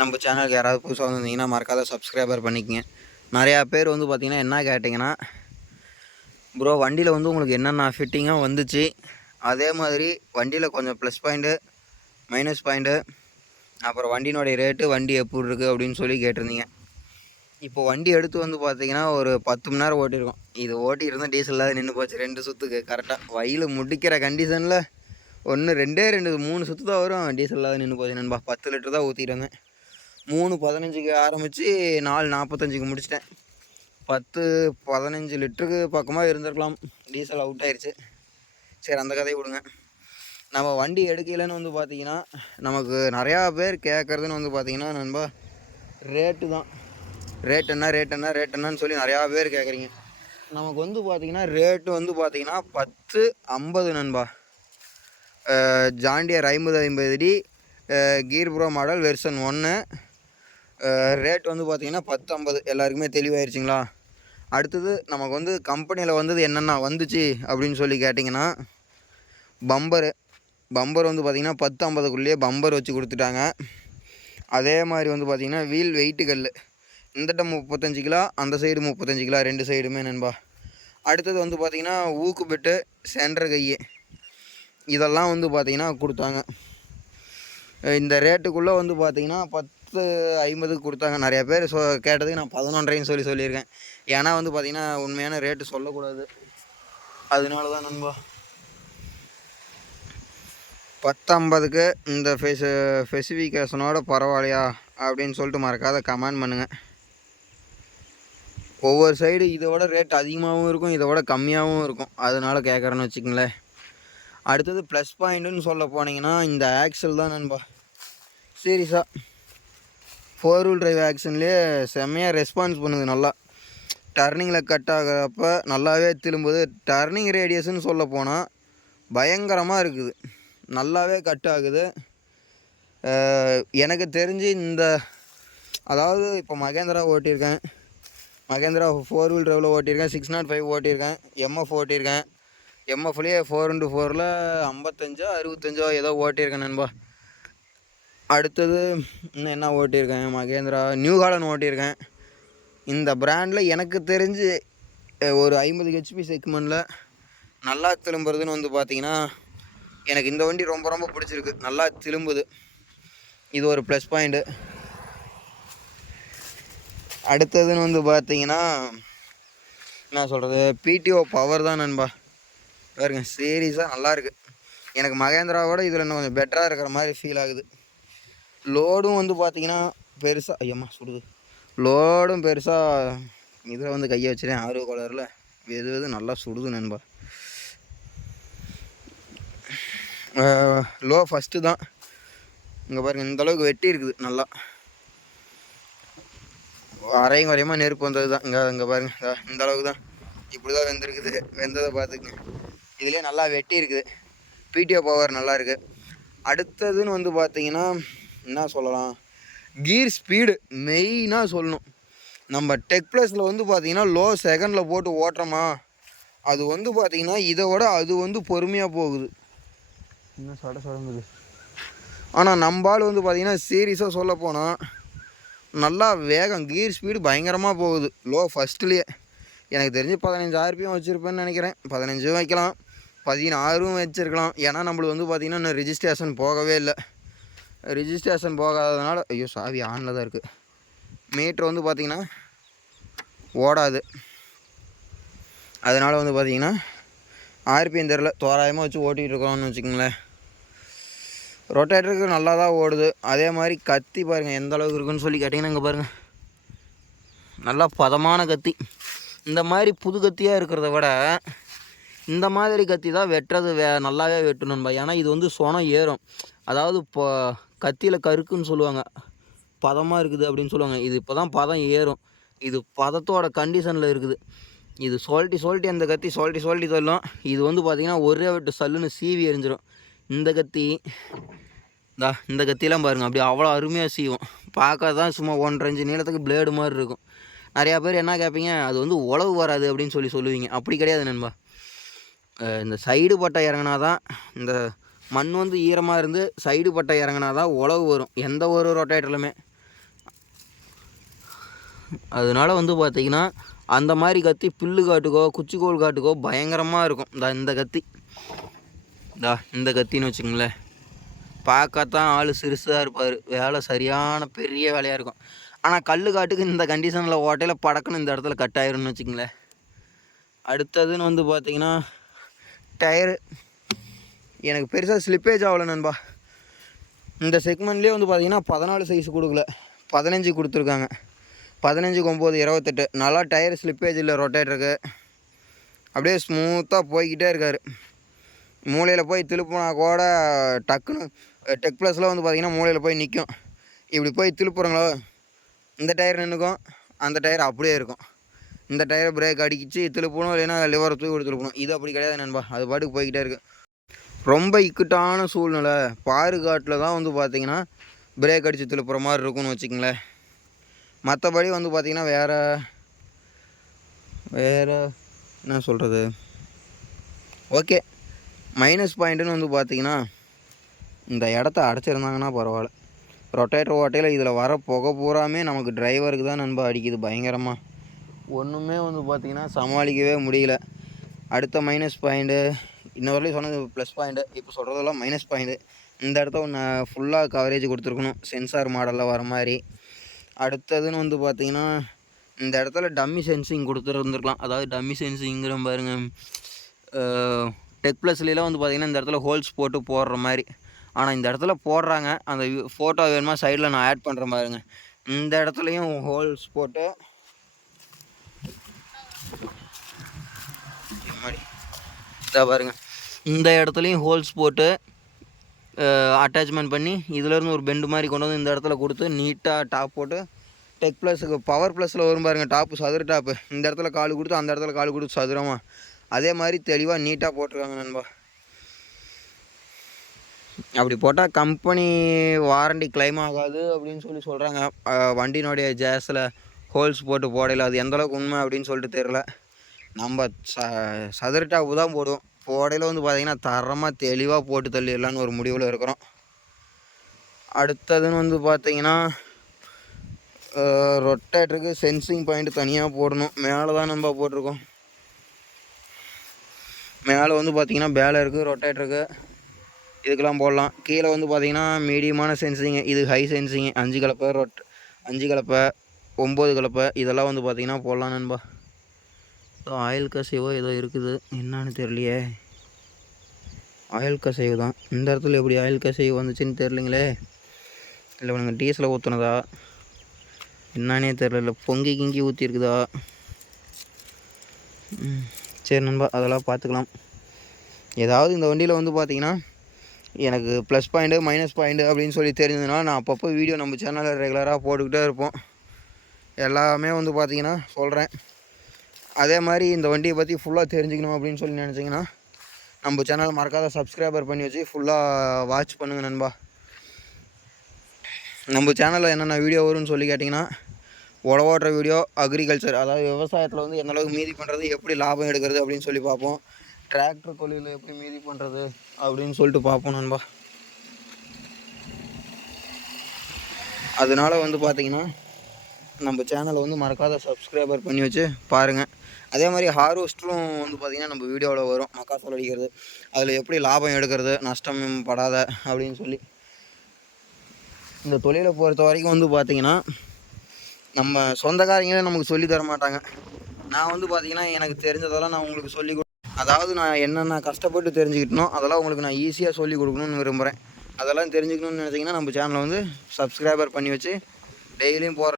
நம்ம சேனலுக்கு யாராவது புதுசாக வந்திருந்தீங்கன்னா மறக்காத சப்ஸ்கிரைபர் பண்ணிக்கங்க. நிறையா பேர் வந்து பார்த்தீங்கன்னா என்ன கேட்டிங்கன்னா ப்ரோ வண்டியில் வந்து உங்களுக்கு என்னென்ன ஃபிட்டிங்காக வந்துச்சு? அதே மாதிரி வண்டியில் கொஞ்சம் ப்ளஸ் பாயிண்ட்டு மைனஸ் பாயிண்ட்டு அப்புறம் வண்டியினுடைய ரேட்டு வண்டி எப்படி இருக்குது அப்படின்னு சொல்லி கேட்டிருந்தீங்க. இப்போ வண்டி எடுத்து வந்து பார்த்தீங்கன்னா ஒரு பத்து மணி நேரம் ஓட்டியிருக்கோம் இது ஓட்டியிருந்தால் டீசல் இல்லாத நின்று போச்சு. ரெண்டு சுற்றுக்கு கரெக்டாக வயல் முடிக்கிற கண்டிஷனில் ஒன்று ரெண்டே ரெண்டு மூணு சுற்று தான் வரும். டீசல் இல்லாத நின்று போச்சு நண்பா. பத்து லிட்டர் தான் ஊற்றிட்டு வந்தேன் மூணு பதினஞ்சுக்கு ஆரம்பித்து நாலு நாற்பத்தஞ்சுக்கு முடிச்சிட்டேன். பத்து பதினஞ்சு லிட்டருக்கு பக்கமாக இருந்திருக்கலாம். டீசல் அவுட் ஆயிடுச்சு சரி அந்த கதையை விடுங்க. நம்ம வண்டி எடுக்கலன்னு வந்து பார்த்தீங்கன்னா நமக்கு நிறையா பேர் கேட்குறதுன்னு வந்து பார்த்தீங்கன்னா நண்பா ரேட்டு தான். ரேட் என்ன ரேட் என்ன ரேட் என்னன்னு சொல்லி நிறையா பேர் கேட்குறீங்க நமக்கு வந்து பார்த்திங்கன்னா ரேட்டு வந்து பார்த்திங்கன்னா பத்து ஐம்பது நண்பா. ஜாண்டியர் ஐம்பது ஐம்பது அடி கீர் ப்ரோ மாடல் வெர்சன் ஒன்று ரேட் வந்து பார்த்திங்கன்னா பத்து ஐம்பது எல்லாருக்குமே தெளிவாயிருச்சுங்களா? அடுத்தது நமக்கு வந்து கம்பெனியில் வந்தது என்னென்ன வந்துச்சு அப்படின்னு சொல்லி கேட்டிங்கன்னா பம்பரு பம்பர் வந்து பார்த்திங்கன்னா பத்து ஐம்பதுக்குள்ளேயே பம்பர் வச்சு கொடுத்துட்டாங்க. அதே மாதிரி வந்து பார்த்திங்கன்னா வீல் வெயிட்டு கல் இந்தட்ட முப்பத்தஞ்சு கிலோ அந்த சைடு முப்பத்தஞ்சு கிலோ ரெண்டு சைடுமே நண்பா. அடுத்தது வந்து பார்த்திங்கன்னா ஊக்கு பெட்டு சென்டர் கை. இதெல்லாம் வந்து பார்த்திங்கன்னா கொடுத்தாங்க. இந்த ரேட்டுக்குள்ளே வந்து பார்த்திங்கன்னா பத் பத்து ஐம்பதுக்கு கொடுத்தாங்க நிறைய பேர். சொ கேட்டதுக்கு நான் பதினொன்றைன்னு சொல்லி சொல்லியிருக்கேன். ஏன்னா வந்து பார்த்திங்கன்னா உண்மையான ரேட்டு சொல்லக்கூடாது. அதனால தான் நண்பா. பத்தம்பதுக்கு இந்த ஃபெஸ் ஃபெசிஃபிகேஷனோட பரவாயில்லையா அப்படின்னு சொல்லிட்டு மறக்காத கமெண்ட் பண்ணுங்கள் ஒவ்வொரு சைடு இதோட ரேட் அதிகமாகவும் இருக்கும் இதோட கம்மியாகவும் இருக்கும். அதனால கேட்குறேன்னு வச்சுக்கங்களேன். அடுத்தது ப்ளஸ் பாயிண்ட்டுன்னு சொல்ல போனீங்கன்னா இந்த ஆக்சல் தான் நண்பா. சீரியஸாக ஃபோர் வீல் டிரைவ் ஆக்ஷன்லேயே செம்மையாக ரெஸ்பான்ஸ் பண்ணுது நல்லா. டர்னிங்கில் கட் ஆகிறப்ப நல்லாவே திரும்புது. டர்னிங் ரேடியஸ்ன்னு சொல்ல போனால் பயங்கரமாக இருக்குது. நல்லாவே கட் ஆகுது. எனக்கு தெரிஞ்சு இந்த அதாவது இப்போ மகேந்திரா ஓட்டியிருக்கேன். மகேந்திரா ஃபோர் வீல் ட்ரைவில் ஓட்டியிருக்கேன். சிக்ஸ் நாட் ஃபைவ் ஓட்டியிருக்கேன். எம்எஃப் ஓட்டியிருக்கேன். எம்எஃப்லேயே ஃபோர் இன்ட்டு ஃபோரில் ஐம்பத்தஞ்சோ அறுபத்தஞ்சோ ஏதோ ஓட்டியிருக்கேன் நண்பா. அடுத்தது இன்னும் என்ன ஓட்டியிருக்கேன்? மகேந்திரா நியூ ஹாலன் ஓட்டியிருக்கேன். இந்த பிராண்டில் எனக்கு தெரிஞ்சு ஒரு ஐம்பது ஹெச்பி செக்மெண்ட்டில் நல்லா திரும்புறதுன்னு வந்து பார்த்தீங்கன்னா எனக்கு இந்த வண்டி ரொம்ப ரொம்ப பிடிச்சிருக்கு. நல்லா திரும்புது. இது ஒரு ப்ளஸ் பாயிண்ட்டு அடுத்ததுன்னு வந்து பார்த்தீங்கன்னா என்ன சொல்கிறது பிடிஓ பவர் தான் நண்பா. பாருங்க சீரியஸாக நல்லாயிருக்கு எனக்கு மகேந்திராவோட இதில் இன்னும் கொஞ்சம் பெட்டராக இருக்கிற மாதிரி ஃபீல் ஆகுது. லோடும் வந்து பார்த்தீங்கன்னா பெருசாக ஐயம்மா சுடுது. லோடும் பெருசாக இதில் வந்து கையை வச்சுட்டேன். ஆர்வ கலரில் வெது வெது நல்லா சுடுது நண்பா. லோ ஃபஸ்ட்டு தான். இங்கே பாருங்கள் இந்தளவுக்கு வெட்டி இருக்குது நல்லா. அரையும் குறையமாக நெருப்பு வந்தது தான். இங்கே இங்கே பாருங்க இந்த அளவுக்கு தான். இப்படி தான் வெந்திருக்குது. வெந்ததை பார்த்துக்குங்க இதுலேயே நல்லா வெட்டி இருக்குது. பிடிஓ பவர் நல்லா இருக்குது அடுத்ததுன்னு வந்து பார்த்தீங்கன்னா என்ன சொல்லலாம்? கீர் ஸ்பீடு மெயினாக சொல்லணும். நம்ம டெக் ப்ளஸில் வந்து பார்த்தீங்கன்னா லோ செகண்டில் போட்டு ஓட்டுறோமா? அது வந்து பார்த்தீங்கன்னா இதை விட அது வந்து பொறுமையாக போகுது. என்ன சட சடங்குது ஆனால் நம்ம ஆள் வந்து பார்த்தீங்கன்னா சீரியஸாக சொல்ல போனால் நல்லா வேகம் கீர் ஸ்பீடு பயங்கரமாக போகுது. லோ ஃபஸ்ட்லேயே எனக்கு தெரிஞ்சு பதினஞ்சு ஆர்பிஎம் வச்சுருப்பேன்னு நினைக்கிறேன். பதினஞ்சும் வைக்கலாம். பதினாறும் வச்சுருக்கலாம். ஏன்னா நம்மளுக்கு வந்து பார்த்திங்கன்னா இன்னும் ரிஜிஸ்ட்ரேஷன் போகவே இல்லை. ரிஜிஸ்ட்ரேஷன் போகாததுனால ஐயோ சாவி ஆனில் தான் இருக்குது மீட்ரு வந்து பார்த்திங்கன்னா ஓடாது. அதனால் வந்து பார்த்திங்கன்னா ஆர்பிஎம் தெரில தோராயமாக வச்சு ஓட்டிகிட்டு இருக்கோம்னு வச்சுக்கோங்களேன். ரொட்டேட்டருக்கு நல்லா தான் ஓடுது. அதே மாதிரி கத்தி பாருங்கள் எந்த அளவுக்கு இருக்குன்னு சொல்லி கேட்டிங்கன்னா இங்கே பாருங்கள் நல்லா பதமான கத்தி. இந்த மாதிரி புது கத்தியாக இருக்கிறத விட இந்த மாதிரி கத்தி தான் வெட்டுறது வே நல்லாவே வெட்டணும்பா ஏன்னா இது வந்து சொனம் ஏறும். அதாவது இப்போ கத்தியில் கருக்குன்னு சொல்லுவாங்க. பதமாக இருக்குது அப்படின்னு சொல்லுவாங்க. இது இப்போ தான் பதம் ஏறும். இது பதத்தோட கண்டிஷனில் இருக்குது. இது சொல்லிட்டு சொல்லிட்டு அந்த கத்தி சொல்லிட்டு சொல்லிட்டு தள்ளும். இது வந்து பார்த்திங்கன்னா ஒரே விட்டு சல்லுன்னு சீவி எரிஞ்சிடும் இந்த கத்தி இந்தா இந்த கத்திலாம் பாருங்கள் அப்படியே அவ்வளோ அருமையாக சீவும். பார்க்க தான் சும்மா ஒன்றரை இன்ச்சு நீளத்துக்கு பிளேடு மாதிரி இருக்கும். நிறையா பேர் என்ன கேட்பீங்க அது வந்து உழவு வராது அப்படின்னு சொல்லி சொல்லுவீங்க. அப்படி கிடையாது நண்பா. இந்த சைடு பட்டை இறங்கினா தான் இந்த மண் வந்து ஈரமாக இருந்து சைடு பட்டை இறங்கினா தான் உழவு வரும். எந்த ஒரு ரொட்டேட்டருமே அதனால வந்து பார்த்தீங்கன்னா அந்த மாதிரி கத்தி புல்லு காட்டுக்கோ குச்சிக்கோல் காட்டுக்கோ பயங்கரமாக இருக்கும். இந்த இந்த கத்தி. இந்தா இந்த கத்தின்னு வச்சுங்களேன் பார்க்கத்தான் ஆள் சிறுசாக இருப்பார். வேலை சரியான பெரிய வேலையாக இருக்கும். ஆனால் கல் காட்டுக்கு இந்த கண்டிஷனில் ஓட்டையில் படக்குன்னு இந்த இடத்துல கட் ஆயிரும்னு வச்சுங்களேன் அடுத்ததுன்னு வந்து பார்த்திங்கன்னா டயரு எனக்கு பெருசாக ஸ்லிப்பேஜ் ஆகலை நண்பா. இந்த செக்மெண்ட்லேயே வந்து பார்த்தீங்கன்னா பதினாலு சைஸ் கொடுக்கல. பதினஞ்சு கொடுத்துருக்காங்க. பதினஞ்சுக்கு ஒம்பது இருபத்தெட்டு. நல்லா டயர் ஸ்லிப்பேஜ் இல்லை ரொட்டேட்டருக்கு அப்படியே ஸ்மூத்தாக போய்கிட்டே இருக்கார். மூலையில் போய் திருப்பினா கூட டக்குன்னு டெக் ப்ளஸ்லாம் வந்து பார்த்தீங்கன்னா மூலையில் போய் நிற்கும் இப்படி போய் திருப்புறங்களோ இந்த டயர் நின்றுக்கும் அந்த டயர் அப்படியே இருக்கும். இந்த டயர் பிரேக் அடிக்கிச்சு திருப்பணும் இல்லைன்னா லிவரை தூக்கி திருப்பணும் இது அப்படி கிடையாது நண்பா. அது பாட்டுக்கு போய்கிட்டே இருக்குது ரொம்ப இக்கட்டான சூழ்நிலை. பாருகாட்டில் தான் வந்து பார்த்திங்கன்னா பிரேக் அடித்து திருப்புற மாதிரி இருக்கும்னு வச்சுக்கங்களேன். மற்றபடி வந்து பார்த்திங்கன்னா வேறு வேறு என்ன சொல்கிறது ஓகே மைனஸ் பாயிண்ட்டுன்னு வந்து பார்த்திங்கன்னா இந்த இடத்த அடைச்சிருந்தாங்கன்னா பரவாயில்ல. ரொட்டேட்டர் ஓட்டையில் இதில் வர புகை பூராமே நமக்கு டிரைவருக்கு தான் நண்பா அடிக்குது பயங்கரமாக ஒன்றுமே வந்து பார்த்திங்கன்னா சமாளிக்கவே முடியல. அடுத்த மைனஸ் பாயிண்ட்டு இன்ன வரையிலும் சொன்னது ப்ளஸ் பாயிண்ட்டு இப்போ சொல்கிறதெல்லாம் மைனஸ் பாயிண்ட்டு இந்த இடத்த ஒன்று ஃபுல்லாக கவரேஜ் கொடுத்துருக்கணும். சென்சார் மாடலில் வர மாதிரி. அடுத்ததுன்னு வந்து பார்த்திங்கன்னா இந்த இடத்துல டம்மி சென்சிங் கொடுத்துருந்துருக்கலாம். அதாவது டம்மி சென்சிங்கிற பாருங்க டெக் ப்ளஸ்லாம் வந்து பார்த்திங்கன்னா இந்த இடத்துல ஹோல்ஸ் போட்டு போடுற மாதிரி. ஆனால் இந்த இடத்துல போடுறாங்க. அந்த ஃபோட்டோ வேணுமா சைடில் நான் ஆட் பண்ணுற பாருங்க. இந்த இடத்துலையும் ஹோல்ஸ் போட்டு மாதிரி. இதாக பாருங்க. இந்த இடத்துலையும் ஹோல்ஸ் போட்டு அட்டாச்மெண்ட் பண்ணி இதுலேருந்து ஒரு பெண்டு மாதிரி கொண்டு வந்து இந்த இடத்துல கொடுத்து நீட்டாக டாப் போட்டு டெக் ப்ளஸுக்கு பவர் ப்ளஸில் வரும் பாருங்கள் டாப்பு சதுர டாப்பு இந்த இடத்துல கால் கொடுத்து அந்த இடத்துல கால் கொடுத்து சதுரமாக அதே மாதிரி தெளிவாக நீட்டாக போட்டிருக்காங்க நண்பா. அப்படி போட்டால் கம்பெனி வாரண்டி கிளைம் ஆகாது அப்படின்னு சொல்லி சொல்கிறாங்க வண்டியினுடைய ஜேஸில் ஹோல்ஸ் போட்டு போடையில் அது எந்தளவுக்கு உண்மை அப்படின்னு சொல்லிட்டு தெரில நம்ம ச சதுர டாப்பு தான் போடுவோம். போடையில் வந்து பார்த்திங்கன்னா தரமாக தெளிவாக போட்டு தள்ளிடலான்னு ஒரு முடிவில் இருக்கிறோம். அடுத்ததுன்னு வந்து பார்த்திங்கன்னா ரொட்டேட்டருக்கு சென்சிங் பாயிண்ட் தனியாக போடணும். மேலே தான் நம்ம போட்டிருக்கோம். மேலே வந்து பார்த்திங்கன்னா பேலை இருக்குது ரொட்டேட்டருக்கு இதுக்கெல்லாம் போடலாம். கீழே வந்து பார்த்திங்கன்னா மீடியமான சென்சிங்கு இது ஹை சென்சிங்கு. அஞ்சு கலப்பை ரொட் அஞ்சு கலப்பை ஒம்பது கலப்பை இதெல்லாம் வந்து பார்த்திங்கன்னா போடலாம் நண்பா. ஆயில் கசைவோ ஏதோ இருக்குது. என்னன்னு தெரியலையே. ஆயில் கசைவு தான். இந்த இடத்துல எப்படி ஆயில் கசைவு வந்துச்சுன்னு தெரிலிங்களே இல்லை உனக்கு டீசலை ஊற்றுனதா என்னன்னே தெரில இல்லை பொங்கி கிங்கி ஊற்றிருக்குதா சரி நண்பா அதெல்லாம் பார்த்துக்கலாம். ஏதாவது இந்த வண்டியில் வந்து பார்த்தீங்கன்னா எனக்கு ப்ளஸ் பாயிண்ட்டு மைனஸ் பாயிண்ட்டு அப்படின்னு சொல்லி தெரிஞ்சதுனால நான் அப்பப்போ வீடியோ நம்ம சேனலில் ரெகுலராக போட்டுக்கிட்டே இருப்போம். எல்லாமே வந்து பார்த்தீங்கன்னா சொல்கிறேன் அதே மாதிரி இந்த வண்டியை பற்றி ஃபுல்லாக தெரிஞ்சுக்கணும் அப்படின்னு சொல்லி நினச்சிங்கன்னா நம்ம சேனல் மறக்காத சப்ஸ்கிரைபர் பண்ணி வச்சு ஃபுல்லாக வாட்ச் பண்ணுங்கள் நண்பா. நம்ம சேனலில் என்னென்ன வீடியோ வரும்னு சொல்லி கேட்டிங்கன்னா உழவோட்டுற வீடியோ அக்ரிகல்ச்சர் அதாவது விவசாயத்தில் வந்து எந்தளவுக்கு மீதி பண்ணுறது எப்படி லாபம் எடுக்கிறது அப்படின்னு சொல்லி பார்ப்போம். டிராக்டர் தொழிலில் எப்படி மீதி பண்ணுறது அப்படின்னு சொல்லிட்டு பார்ப்போம் நண்பா. அதனால் வந்து பார்த்திங்கன்னா நம்ம சேனலை வந்து மறக்காத சப்ஸ்கிரைபர் பண்ணி வச்சு பாருங்கள் அதே மாதிரி ஹார்வெஸ்டரும் வந்து பார்த்திங்கன்னா நம்ம வீடியோவில் வரும். மக்காசோளம் அடிக்கிறது அதில் எப்படி லாபம் எடுக்கிறது நஷ்டம் படாத அப்படின்னு சொல்லி. இந்த தொழிலை பொறுத்த வரைக்கும் வந்து பார்த்திங்கன்னா நம்ம சொந்தக்காரங்களே நமக்கு சொல்லி தர மாட்டாங்க. நான் வந்து பார்த்திங்கன்னா எனக்கு தெரிஞ்சதெல்லாம் நான் உங்களுக்கு சொல்லி கொடு அதாவது நான் என்னென்ன கஷ்டப்பட்டு தெரிஞ்சுக்கிட்டனோ அதெல்லாம் உங்களுக்கு நான் ஈஸியாக சொல்லி கொடுக்கணும்னு விரும்புகிறேன் அதெல்லாம் தெரிஞ்சுக்கணும்னு நினச்சிங்கன்னா நம்ம சேனலை வந்து சப்ஸ்கிரைபர் பண்ணி வச்சு டெய்லியும் போகிற